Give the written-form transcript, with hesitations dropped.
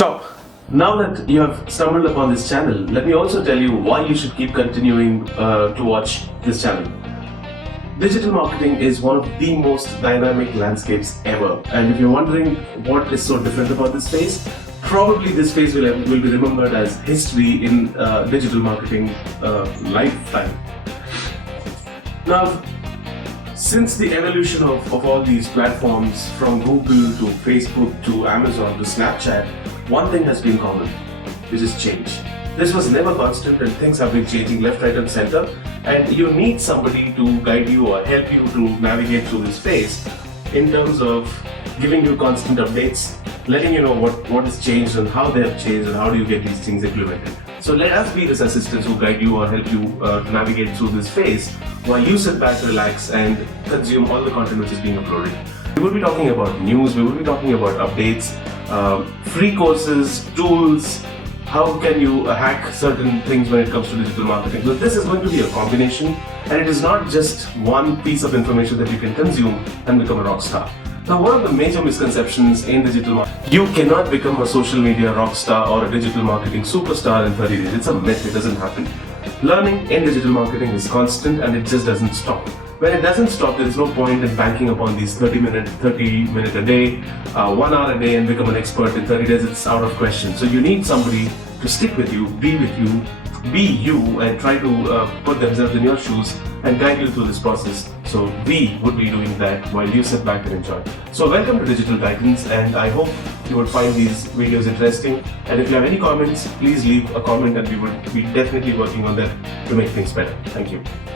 Stop! Now that you have stumbled upon this channel, let me also tell you why you should keep continuing to watch this channel. Digital marketing is one of the most dynamic landscapes ever, and if you're wondering what is so different about this phase, probably this phase will be remembered as history in digital marketing lifetime. Now, since the evolution of all these platforms from Google to Facebook to Amazon to Snapchat, one thing has been common, which is change. This was never constant and things have been changing left, right and center, and you need somebody to guide you or help you to navigate through this phase in terms of giving you constant updates, letting you know what has changed and how they have changed and how do you get these things implemented. So let us be this assistants who guide you or help you to navigate through this phase while you sit back, relax and consume all the content which is being uploaded. We will be talking about news, we will be talking about updates, free courses, tools, how can you hack certain things when it comes to digital marketing. So this is going to be a combination, and it is not just one piece of information that you can consume and become a rock star. Now, one of the major misconceptions in digital marketing, you cannot become a social media rock star or a digital marketing superstar in 30 days. It's a myth, it doesn't happen. Learning in digital marketing is constant and it just doesn't stop. When it doesn't stop, there is no point in banking upon these 30 minute a day, 1 hour a day and become an expert in 30 days. It's out of question. So you need somebody to stick with you, be you and try to put themselves in your shoes and guide you through this process. So we would be doing that while you sit back and enjoy. So welcome to Digital Titans, and I hope you would find these videos interesting. And if you have any comments, please leave a comment and we would be definitely working on that to make things better. Thank you.